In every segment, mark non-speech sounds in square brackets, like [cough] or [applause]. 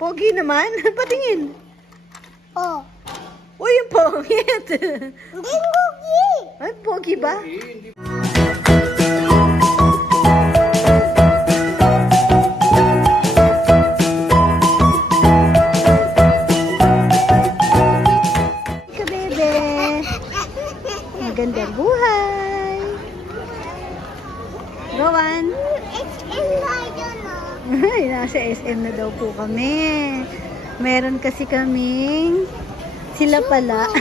Pogi naman. [laughs] Patingin. Oh. Uy, yung pongit. [laughs] Hindi cookie. Ay, pogi ba? Ika, nasa SM na daw po kami. Meron kasi kaming sila pala. [laughs]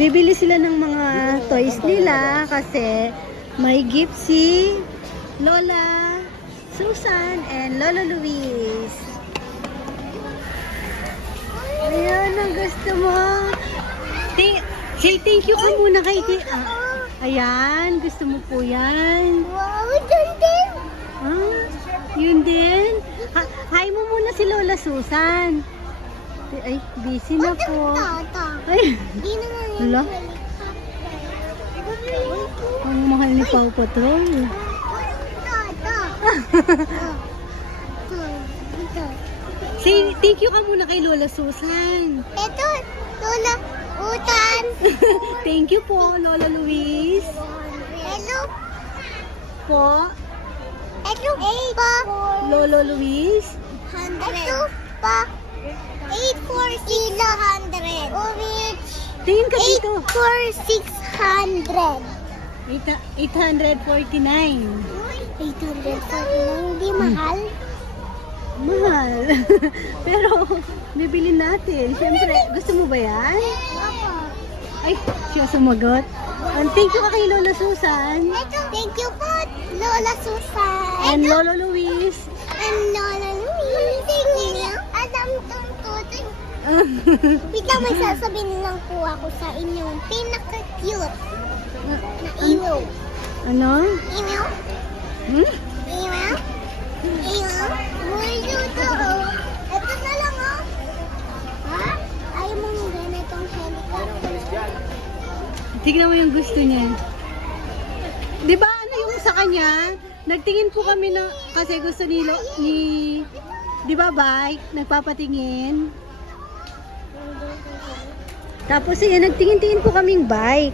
Bibili sila ng mga toys nila kasi may gift si Lola Susan and Lola Luis. Ayan, ang gusto mo. Thank, say thank you ka muna kay ah, Ayan, gusto mo po yan. Wow, ganda. Ah, yun din. Ha- hi mo muna si Lola Susan. Ay, busy na po. Ay. Hala. ang mahal ni Pau Patrol. Say, thank you ka muna kay Lola Susan. Ito. Lola. Utan. [laughs] thank you po, Lola Luis. Hello. Po, Ito pa. Lolo Luis. Ito pa. 8 for 600. Which Tingin ka 8 dito. for 600. Eight- 849. 849. Hindi mahal. Mahal. [laughs] Pero, bibili natin. Siyempre, gusto mo ba yan? Opo. Ay, siya sumagot. And thank you ka kay Lola Susan. Thank you po, Lola Susan. And. Lolo Luis. And Lola Louise. Thank you. Alam tong tutoy. [laughs] Wait lang, may sasabihin lang po ako sa inyong pinaka-cute na email. ano? Email? Hmm? Email? Email? Will you Tignan mo yung gusto niya. Di ba ano yung sa kanya? Nagtingin po kami na kasi gusto ni, Lo- ni di ba bike? Nagpapatingin. Tapos yun, nagtingin-tingin po kaming bike.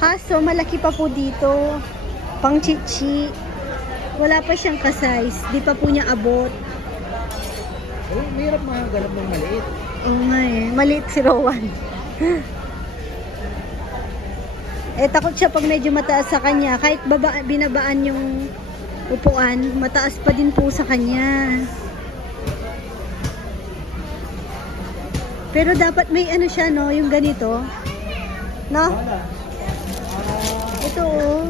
Kaso malaki pa po dito. Pang chichi. Wala pa siyang ka-size. Di pa po niya abot. Oh, mahirap makaganap ng maliit. Oo nga eh. Maliit si Rowan. [laughs] eh, takot siya pag medyo mataas sa kanya. Kahit baba, binabaan yung upuan, mataas pa din po sa kanya. Pero dapat may ano siya, no? Yung ganito. No? Ito, oh.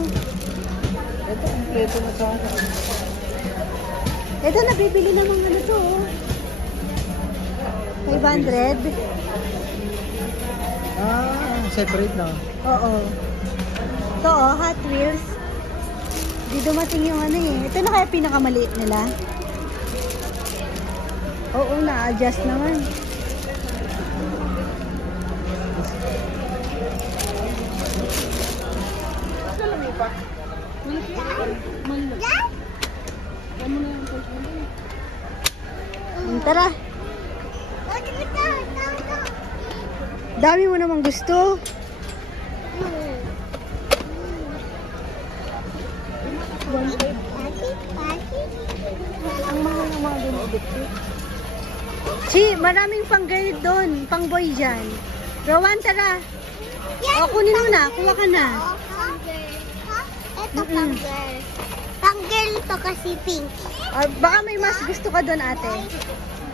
Ito, kompleto na sana. Ito, nabibili namang ano to, oh. 500? Ah, separate na. Oo. Ito oh, Hot Wheels. Di dumating yung ano eh. Ito na kaya pinakamaliit nila. Oo, na-adjust naman. Yan? Mm, Tara, dami mo namang gusto. Pati, pati. Ang mahal ng mga binibigti. Si, maraming pang girl doon, pang boy dyan. Rowan, tara. Yan, O, kunin mo na, kuha ka na. Ito Mm-mm. pang-girl. Pang-girl ito kasi pink. Ah, baka may mas gusto ka doon, ate.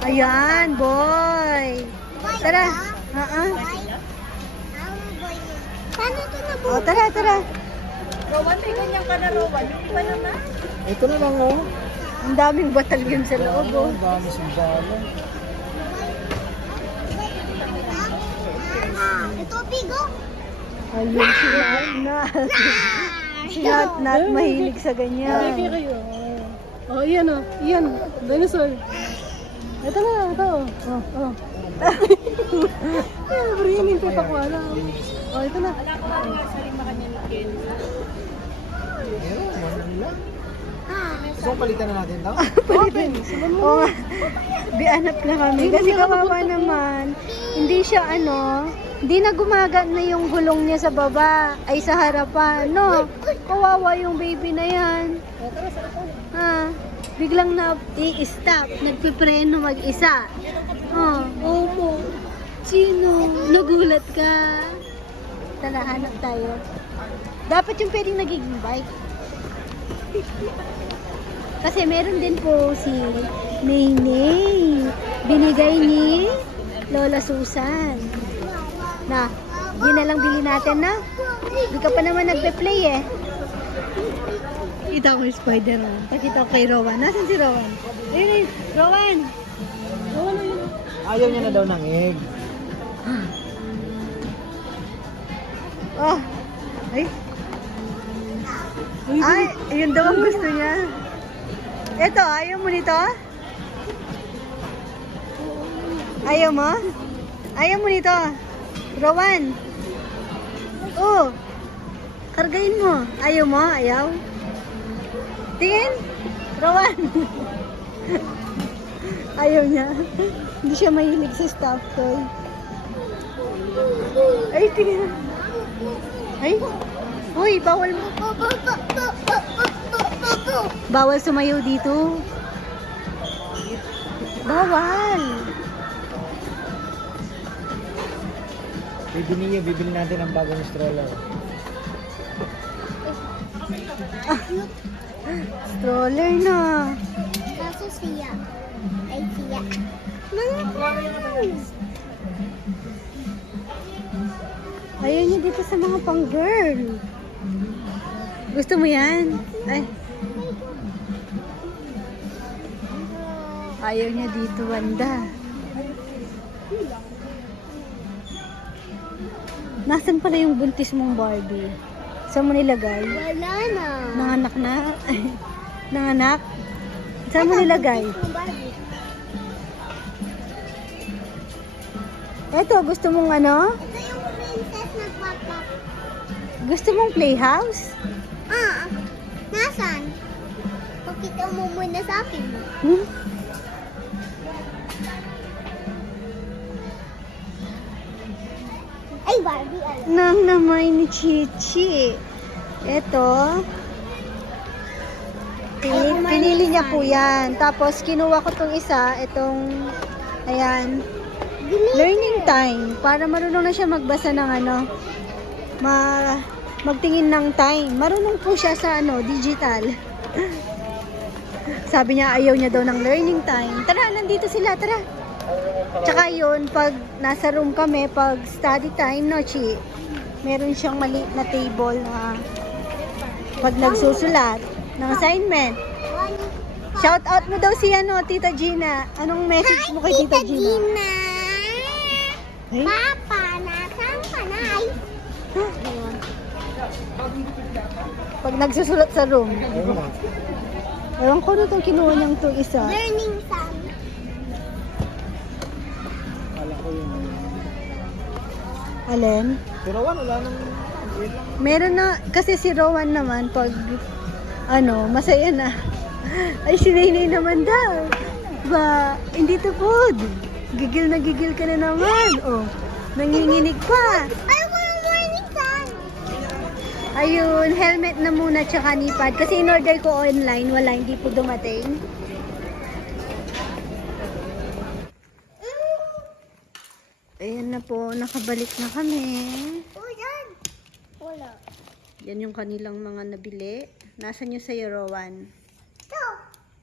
Ayan, boy. Boy Tara. Ha-ha. Boy? Ah, boy yun. Paano ito O, nabuo? tara, tara. Ito na lang, oh. Ang daming batalyon sa loob, oh. Ang dami sundalo. Ah, ito bigo. Ayun, si Nat Nat. Si Nat Nat mahilig sa ganyan. kayo. Oh, iyan oh. Iyan. Dinosaur. Ito na, ito. Oh, oh. [laughs] Ay, Brining ko pa ko alam. Oh, ito na. Meron, one lang. Ah, Gusto palitan na natin to? [laughs] Okay, sunod mo. Oo nga. Bianap na kami. Kasi kawawa naman. Hindi siya ano, hindi na gumagat na yung gulong niya sa baba. Ay sa harapan. No, kawawa yung baby na yan. Ha? Biglang na i-stop. Nagpipreno mag-isa. Oh, omo. Sino? Nagulat ka. Tara, hanap tayo. Dapat yung pwedeng nagiging bike. Kasi meron din po si Maynay. Binigay ni Lola Susan. Na, yun na lang bili natin na. Hindi ka pa naman nagpe-play eh. Kita ko yung Spider-Man. Pakita ko kay Rowan. Nasaan si Rowan? Ayun, ayun. Rowan! Ano yun? Ayaw niya na daw ng egg. Oh! Ay! Ay, yun daw ang gusto niya. Ito, ayaw mo nito? Ayaw mo? Ayaw mo nito? Rowan? Oh! Kargain mo. Ayaw mo? Ayaw? Tingin? Rowan? [laughs] ayaw niya. Hindi siya mahilig sa stuffed toy. Ay, tingin. Ay! Uy, bawal mo. Bawal sumayaw dito. Bawal. Baby niya, bibili natin ang bagong stroller. Stroller na. Kaso siya. Ay siya. Ayaw niya dito sa mga pang girl. Gusto mo yan? Ay. Ayaw niya dito, Wanda. Nasaan pala yung buntis mong Barbie? Saan mo nilagay? Wala na. Nanganak na? [laughs] Nanganak? Saan mo nilagay? Eto, gusto mong ano? Ito yung princess na pop-up. Gusto mong playhouse? Ah, nasan? Pakita mo muna sa akin. Hmm? Nang namay ni Chichi. Eto. Pinili, pinili niya po yan. Tapos, kinuha ko tong isa. Itong, ayan. Learning time. Para marunong na siya magbasa ng ano. Ma, magtingin ng time. Marunong po siya sa ano, digital. [laughs] Sabi niya, ayaw niya daw ng learning time. Tara, nandito sila, tara. Tsaka yun, pag nasa room kami, pag study time, no, Chi, meron siyang maliit na table na pag nagsusulat ng assignment. Shout out mo daw si ano, Tita Gina. Anong message mo kay Tita Gina? Gina. Ay, Papa, nasaan ka na? Ay, pag nagsusulat sa room. Ewan ko na itong kinuha niyang to isa. learning song. Alin? Pero wala, wala nang... Meron na, kasi si Rowan naman, pag, ano, masaya na. [laughs] Ay, si Nainay naman daw. Ba, hindi to food. Gigil na gigil ka na naman. Oh, nanginginig pa. Ayun, helmet na muna tsaka nipad. Kasi in-order ko online, wala, hindi po dumating. Ayan na po, nakabalik na kami. Oh, yan. Wala. Yan yung kanilang mga nabili. Nasaan yung sa'yo, Rowan? Ito.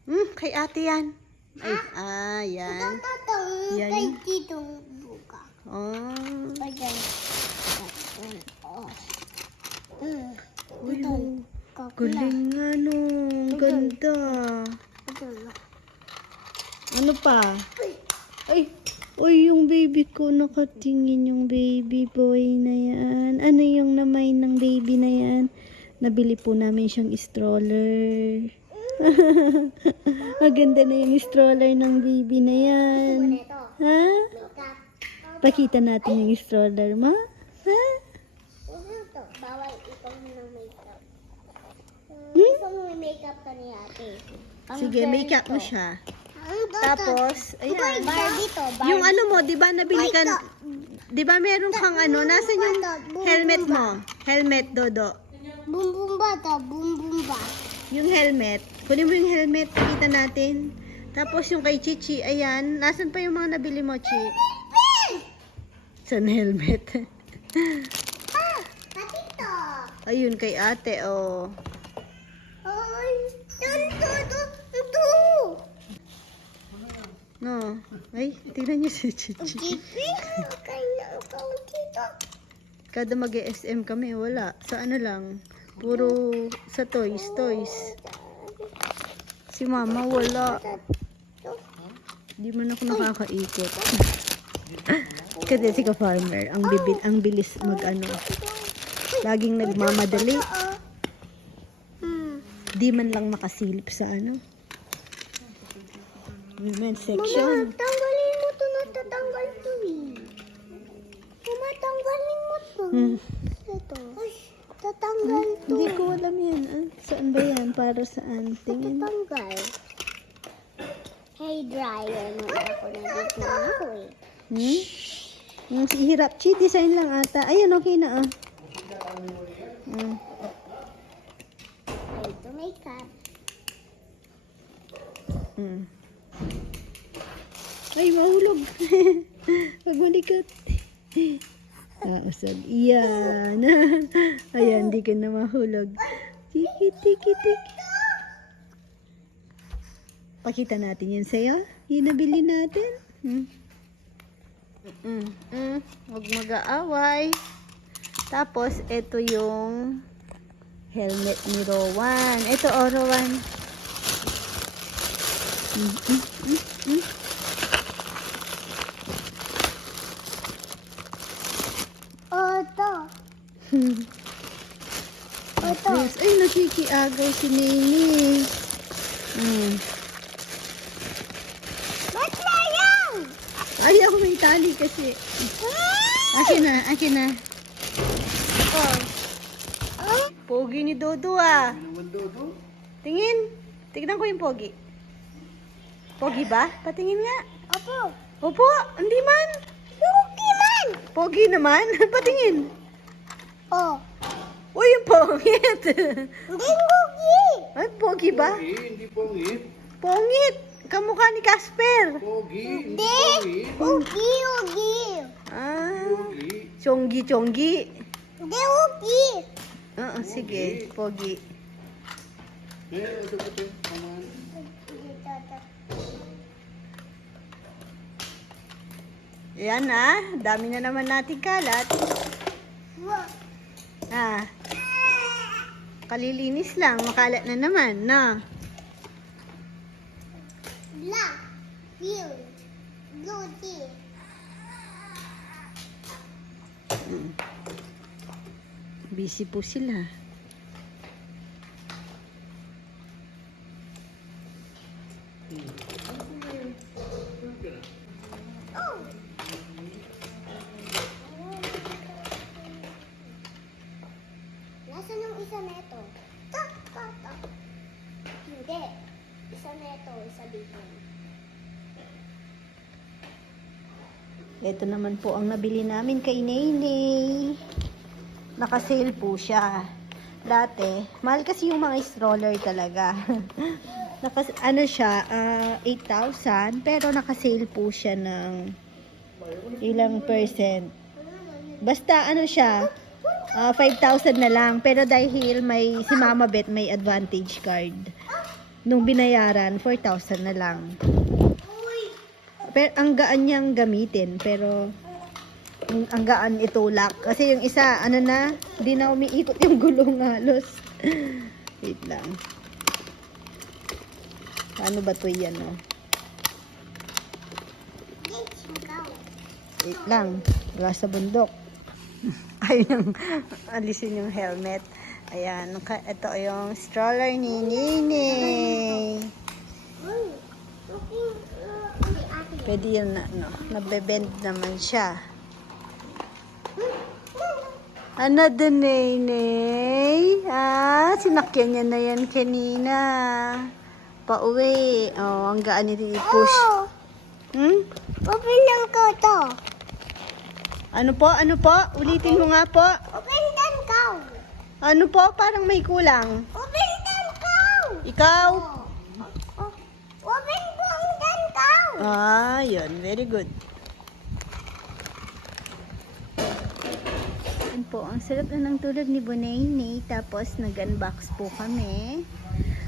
Hmm, kay ate yan. Ay, ah, Ito, yan. ito, ito. Yan. Kay titong buka. Oh. Ayan. Oh. Mm. Ito. Galing ano. Ganda. Ito lang. Ano pa? Ay, uy, yung baby ko nakatingin yung baby boy na yan. Ano yung namay ng baby na yan? Nabili po namin siyang stroller. [laughs] Maganda na yung stroller ng baby na yan. Ha? Makeup. Pakita natin yung stroller mo. Ha? Bawal ikaw ng makeup. Hmm? Gusto mo may makeup ka ni ate. Sige, make up mo siya. Tapos, ayan. Barbie to, Barbie. Yung ano mo, di ba nabili ka, Ito. di ba meron kang ano, nasan yung helmet mo? Helmet, Dodo. Bum bum ba to, bum bum ba. Yung helmet. Kunin mo yung helmet, kita natin. Tapos yung kay Chichi, ayan. Nasan pa yung mga nabili mo, Chi? San helmet? [laughs] Ah, pati to. Ayun, kay ate, oh. Ay, yan to, to, to. No. Ay, tingnan niyo si Chichi. Ikaw dito. Kada mag sm kami, wala. Sa ano lang. Puro sa toys, toys. Si mama, wala. Di man ako nakakaikot. [laughs] Kasi si ka-farmer, ang, bibil, ang bilis mag-ano. Laging nagmamadali. Hmm. Di man lang makasilip sa ano. Women Mama, section. tanggalin mo to, natatanggal to eh. Mama, tanggalin mo to. Hmm. Ito. Ay, tatanggal to. Hindi ko alam yan. Ah, saan ba yan? Para saan? Tingin. Tatanggal. Hair dryer mo ako nandito na ako eh. Hmm? Yung si hirap. Chi, design lang ata. Ayun, okay na ah. Hmm. Ay, ito makeup. Hmm. Ay, mahulog. [laughs] Pag malikot. Ah, usag. Iyan. [laughs] Ayan, di ka na mahulog. Tiki, tiki, tiki. Pakita natin yun sa'yo. Yung nabili natin. Hmm. Mm, mm, huwag mag-aaway. Tapos, ito yung helmet ni Rowan. Ito, oh, Rowan. Mm, mm, mm, mm. Oto. Yes. Ay, nakikiagaw si Nene. Mm. Ba't na yan? Ayaw may tali kasi. Akin na, akin na. Oh. Oh. Pogi ni Dodo ah. Naman dodo. Tingin. Tignan ko yung pogi. Pogi ba? Patingin nga. Opo. Opo, hindi man. Yuki man. Pogi naman. [laughs] Patingin. Oh. Uy, yung pongit. Hindi Yuki. Ay, pogi ba? Pogi, hindi pongit. Pongit. Kamukha ni Casper. Pogi, hindi pongit. Ugi, ugi. Ah, Pogi. chonggi, chonggi. Hindi ugi. Oo, sige. Pogi. Eh, ito ito. Paman. Yan ah. Dami na naman natin kalat. Ah. Kalilinis lang. Makalat na naman, na. Black. Field. Blue tea. Busy po sila. Oh. Nasaan yung isa neto? Ta, ta, ta. Hindi. Isa neto, isa dito. Ito naman po ang nabili namin kay Nene. Naka-sale po siya. Dati, mahal kasi yung mga stroller talaga. [laughs] Naka, ano siya, ah, 8,000. Pero naka-sale po siya ng ilang percent. Basta ano siya, ah, 5,000 na lang. Pero dahil may, si Mama Bet may advantage card. Nung binayaran, 4,000 na lang. Pero ang gaan niyang gamitin, pero ang, gaan itulak. Kasi yung isa, ano na, di na umiikot yung gulong halos. [laughs] Wait lang. Paano ba to yan, no? Go. Wait lang. Wala sa bundok. [laughs] Ayun, [laughs] alisin yung helmet. Ayan, ito yung stroller ni ate. Pwede yan na, no? Nabebend naman siya. Ano din, Nene? Ah, sinakyan niya na yan kanina. pauwi. Oh, ang gaan ni Push. Oh, Hmm? open lang ko to. Ano po? Ano po? Ulitin mo nga po. Open ko. Ano po? Parang may kulang. Open ko. Ikaw? Oh, open ang dan ko. Ah, yun. Very good. Po, ang sarap na ng tulog ni Bonayne. Tapos, nag-unbox po kami.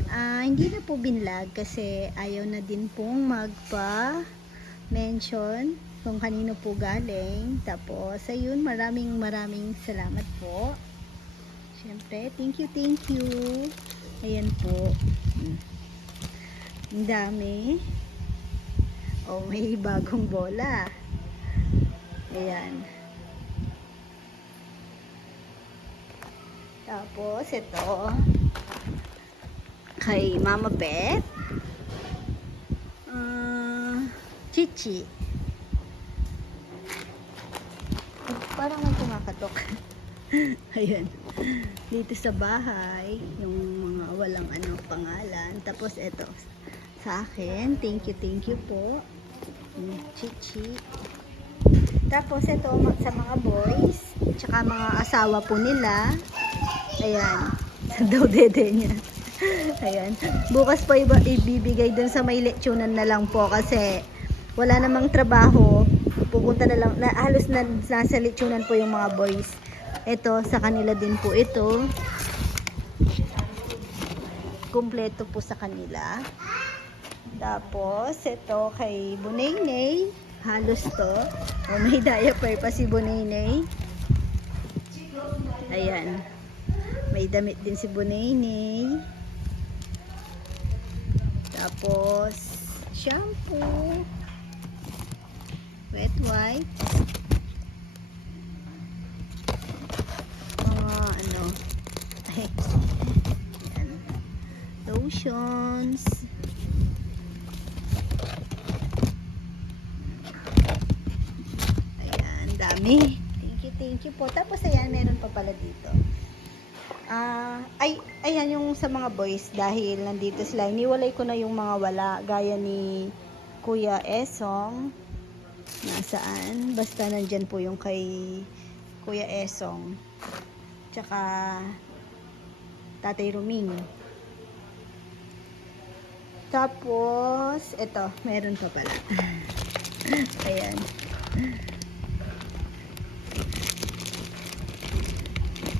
Ah, hindi na po binlag kasi ayaw na din pong magpa-mention kung kanino po galing. Tapos, ayun, maraming maraming salamat po. Siyempre, thank you, thank you. Ayan po. Hmm. Ang dami. Oh, may bagong bola. Ayan. Tapos, ito. Kay Mama Beth. Ah, Chichi. Oh, parang may kumakatok. [laughs] Ayan. Dito sa bahay, yung mga walang ano pangalan. Tapos, ito. Sa akin, thank you, thank you po. Mm, Chichi. Tapos ito sa mga boys, tsaka mga asawa po nila. Ayan. [laughs] Daw dede niya. Ayan. Bukas po iba, ibibigay dun sa may lechonan na lang po kasi wala namang trabaho. Pupunta na lang, na, halos na nasa lechonan po yung mga boys. Ito, sa kanila din po ito. Kumpleto po sa kanila. Tapos, ito kay Bunaynay. Halos to. O, may [laughs] diaper pa si Bunaynay. Ayan. May damit din si Bunaynay. Tapos, shampoo. Wet wipes. Mga ano. Ay. [laughs] Lotions. Ayan, dami. Thank you, thank you po. Tapos ayan, meron pa pala dito. Ah, ay, ayan yung sa mga boys dahil nandito sila. Iniwalay ko na yung mga wala gaya ni Kuya Esong. Nasaan? Basta nandyan po yung kay Kuya Esong. Tsaka Tatay Ruming. Tapos, ito, meron pa pala. [laughs] Ayan.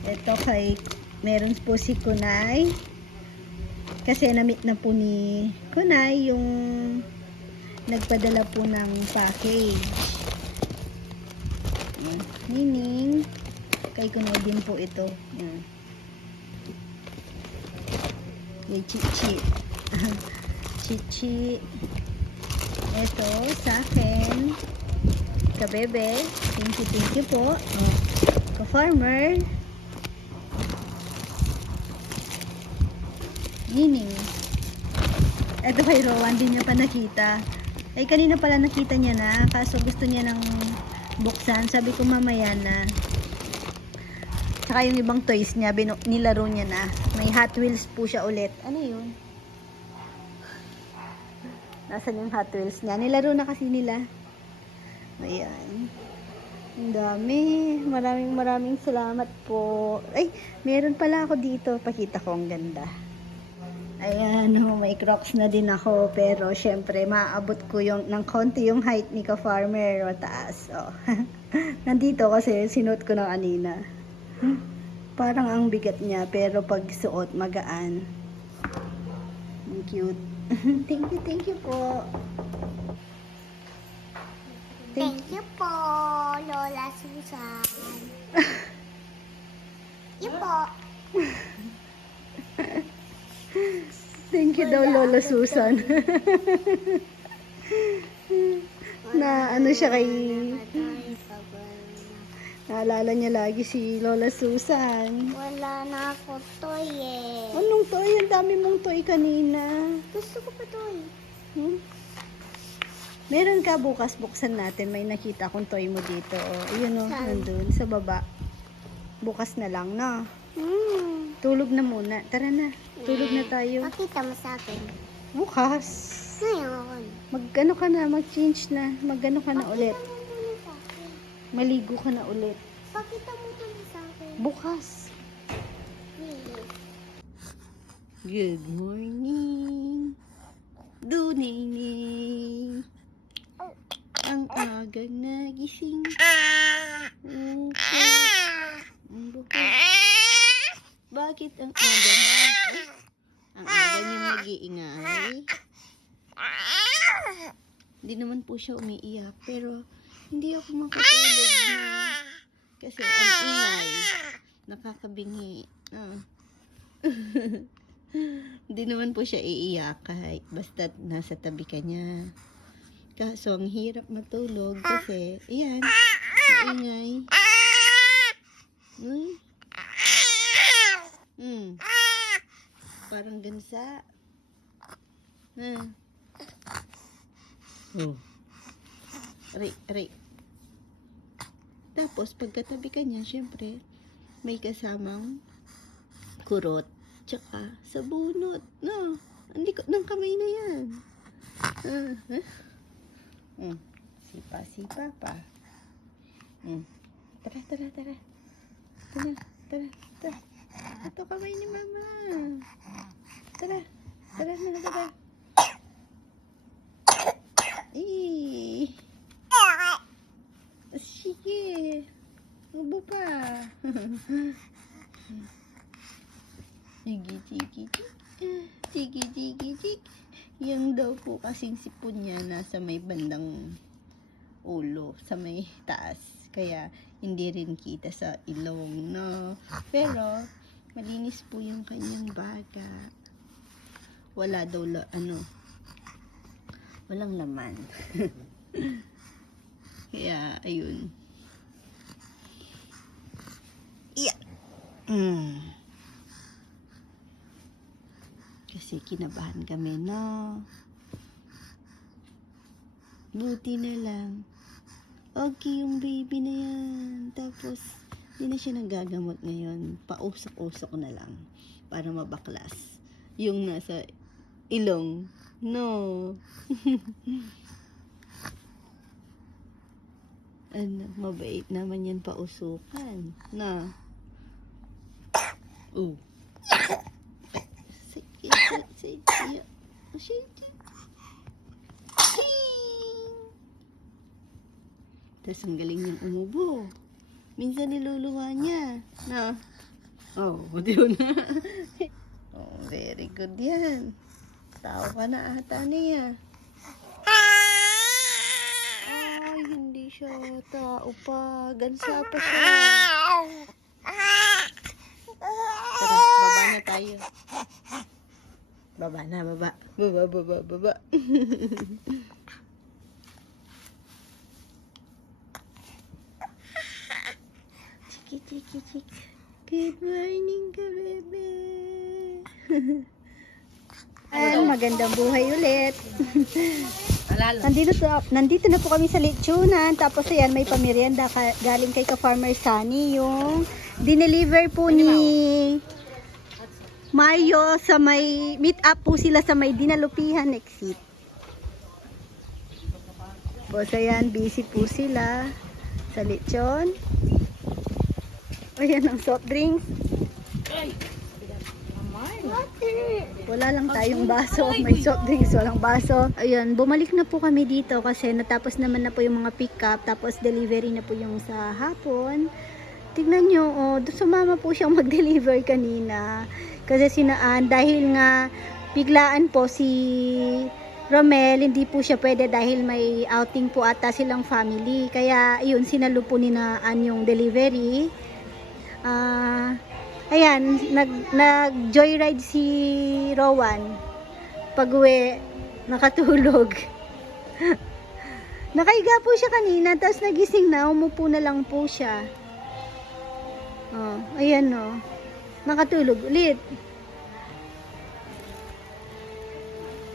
Ito kay, meron po si Kunay. Kasi na-meet na po ni Kunay yung nagpadala po ng package. Ayan. Nining. Kay Kunay din po ito. Ayan. Kay Chichi. [laughs] Chichi. Ito, sa akin. Kabebe. Thank you, thank you po. Oh. Ka-farmer. Nining. Ito kay Rowan, din niya pa nakita. Ay, kanina pala nakita niya na. Kaso gusto niya ng buksan. Sabi ko mamaya na. Tsaka yung ibang toys niya, nilaro niya na. May Hot Wheels po siya ulit. Ano yun? Nasaan yung Hot Wheels niya? Nilaro na kasi nila. Ayan. Ang dami. Maraming maraming salamat po. Ay, meron pala ako dito. Pakita ko ang ganda. Ayan, oh, [laughs] may crocs na din ako. Pero, syempre, maaabot ko yung, ng konti yung height ni ka-farmer. Mataas. Oh. [laughs] Nandito kasi sinuot ko na kanina. Parang ang bigat niya. Pero pag suot, magaan. Ang cute. [laughs] thank you, thank you po. Thank you po, Lola Susan. you po. Thank you daw, Lola Susan. na ano siya kay... Naalala niya lagi si Lola Susan. Wala na ako toy eh. Anong toy? Ang dami mong toy kanina. Gusto ko pa toy. Hmm? Meron ka bukas buksan natin. May nakita akong toy mo dito. O, yun o, Saan? nandun sa baba. Bukas na lang na. Hmm. Tulog na muna. Tara na. Tulog na tayo. Pakita mo sa akin. Bukas. Ngayon. Mag-ano ka na, mag-change na. Mag-ano ka na ulit. Pakita mo muna sa akin. Maligo ka na ulit. Pakita mo muna sa akin. Bukas. Please. Good morning. Duningning. Ang aga nagising. Okay. Ang bukas. Bakit ang aga na? Ay, ang aga niya nag-iingay. Hindi naman po siya umiiyak, pero hindi ako makatulog na. Kasi ang ingay, nakakabingi. Ah. [laughs] Hindi naman po siya iiyak kahit basta nasa tabi ka niya. Kaso ang hirap matulog kasi, iyan, maingay. Hmm? Hmm. Parang gansa. Ah. Oh. Aray, aray. Tapos, pagkatabi ka niya, syempre, may kasamang kurot, tsaka sabunot. No, hindi ko, ng kamay na yan. Ah, huh? Hmm. Sipa, sipa pa. Hmm. Tara, tara, tara. Tara, tara, tara. Ito kamay ni mama. Tara, tara na, tara. Eh. Sige. Ubo pa. Sige, sige, sige. Sige, sige, sige. Yan daw po kasing sipon niya nasa may bandang ulo, sa may taas. Kaya hindi rin kita sa ilong, no? Pero, malinis po yung kanyang baga. Wala daw, la, ano, walang laman. [laughs] Kaya, ayun. Yeah. Mm. Kasi kinabahan kami, no? Buti na lang. Okay yung baby na yan. Tapos, hindi na siya nagagamot ngayon. Pausok-usok na lang. Para mabaklas. Yung nasa ilong. No. [laughs] ano, mabait naman yan pausukan. Na. Oh. Sige, sige, sige. Sige. Tapos ang galing niyang umubo. Minsan niluluwa niya. Na. Oh, di na? [laughs] oh, very good yan. Tao ka na ata niya. Ay, hindi siya tao pa. Gansa pa siya. Tara, baba na tayo. Baba na, baba. Baba, baba, baba. [laughs] Good morning ka, bebe. [laughs] Ayan, magandang buhay ulit. nandito, to, nandito na po kami sa lechonan. Tapos ayan, may pamerienda ka, galing kay ka-farmer Sunny. Yung dineliver po ni Mayo sa may meet up po sila sa may dinalupihan exit. Boss, ayan, busy po sila sa lechon. Ayan ang soft drinks. Wala lang tayong baso. May soft drinks, walang baso. Ayan, bumalik na po kami dito kasi natapos naman na po yung mga pick up. Tapos delivery na po yung sa hapon. Tignan nyo, oh, sumama po siyang [laughs] mag-deliver kanina. Kasi sinaan, dahil nga biglaan po si Romel, hindi po siya pwede dahil may outing po ata silang family. Kaya, yun, sinalo po ni Naan yung delivery. Ah, ayan, nag, nag joyride si Rowan. Pag-uwi, nakatulog. [laughs] Nakaiga po siya kanina, tapos nagising na, umupo na lang po siya. Oh, ayan oh. Nakatulog ulit.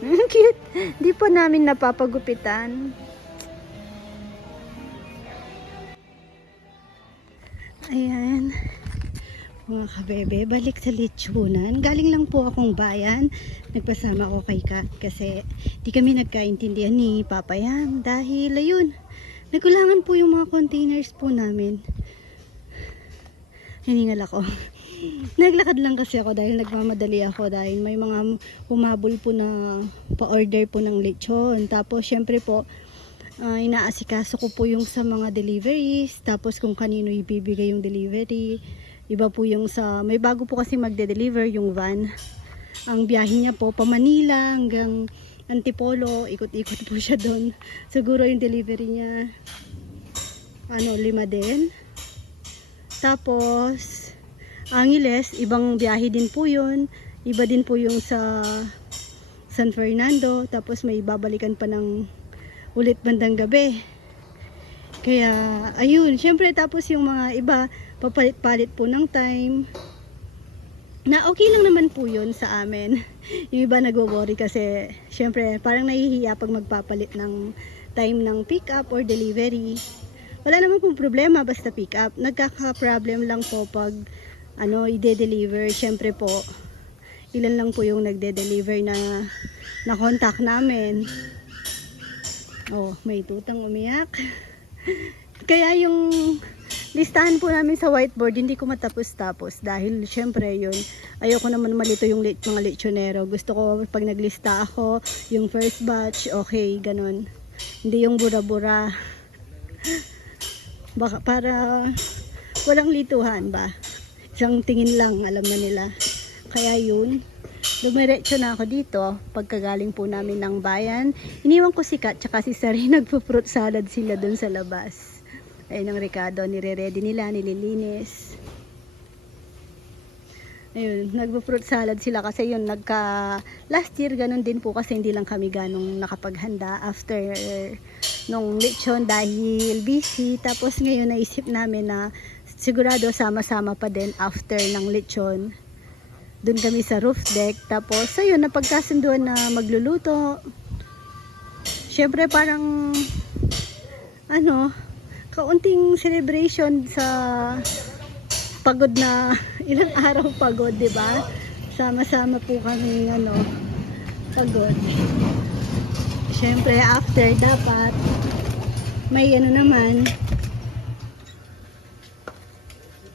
[laughs] Cute. Di pa namin napapagupitan. Ayan. Mga kabebe, balik sa lechonan. Galing lang po akong bayan. Nagpasama ko kay Kat kasi di kami nagkaintindihan ni Papa Yam dahil ayun, nagulangan po yung mga containers po namin. Hiningal ako. [laughs] Naglakad lang kasi ako dahil nagmamadali ako dahil may mga humabol po na pa-order po ng lechon. Tapos syempre po, ah, inaasikaso ko po yung sa mga deliveries, tapos kung kanino ibibigay yung delivery. Iba po yung sa, may bago po kasi magde-deliver yung van. Ang biyahe niya po pa Manila hanggang Antipolo, ikot-ikot po siya doon. [laughs] Siguro yung delivery niya, ano, lima din. Tapos, Angeles, ibang biyahe din po yun. Iba din po yung sa San Fernando. Tapos may babalikan pa ng ulit bandang gabi. Kaya, ayun. Syempre, tapos yung mga iba, papalit-palit po ng time. Na okay lang naman po yun sa amin. [laughs] yung iba nagwo-worry kasi, syempre, parang nahihiya pag magpapalit ng time ng pick up or delivery. Wala naman pong problema basta pick up. Nagkaka-problem lang po pag ano, i-deliver. Syempre po, ilan lang po yung nagde-deliver na na contact namin. Oh, may tutang umiyak. [laughs] Kaya yung listahan po namin sa whiteboard, hindi ko matapos-tapos dahil syempre yun, ayoko naman malito yung lit, mga lechonero. Gusto ko pag naglista ako, yung first batch, okay, ganun. Hindi yung bura-bura. Baka para walang lituhan ba? Isang tingin lang, alam na nila. Kaya yun, dumiretso na ako dito pagkagaling po namin ng bayan. Iniwan ko si Kat tsaka si Sari [laughs] nagpo-fruit salad sila dun sa labas. Ayun ang Ricardo, nire-ready nila, nililinis. Ayun, nagpo-fruit salad sila kasi yun, nagka, last year ganun din po kasi hindi lang kami ganong nakapaghanda after nung lechon dahil busy. Tapos ngayon naisip namin na sigurado sama-sama pa din after ng lechon. Doon kami sa roof deck. Tapos ayun, napagkasunduan na magluluto. Syempre parang ano, kaunting celebration sa pagod na ilang [laughs] araw pagod, 'di ba? Sama-sama po kami ano, pagod. Syempre after dapat may ano naman.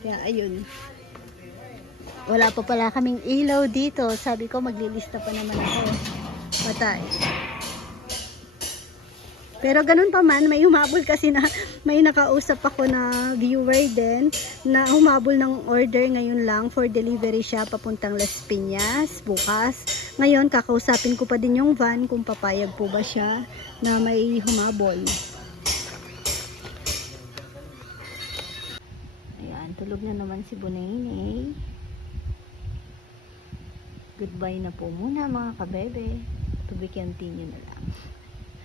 Kaya ayun. Wala pa pala kaming ilaw dito. Sabi ko maglilista pa naman ako. Patay. Pero ganun pa man, may humabol kasi na may nakausap ako na viewer din na humabol ng order ngayon lang for delivery siya papuntang Las Piñas bukas. Ngayon, kakausapin ko pa din yung van kung papayag po ba siya na may humabol. Ayan, tulog na naman si Bunay Goodbye na po muna mga kabebe. To be continue na lang.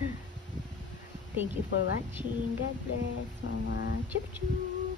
[laughs] Thank you for watching. God bless, Mama. Chup chup.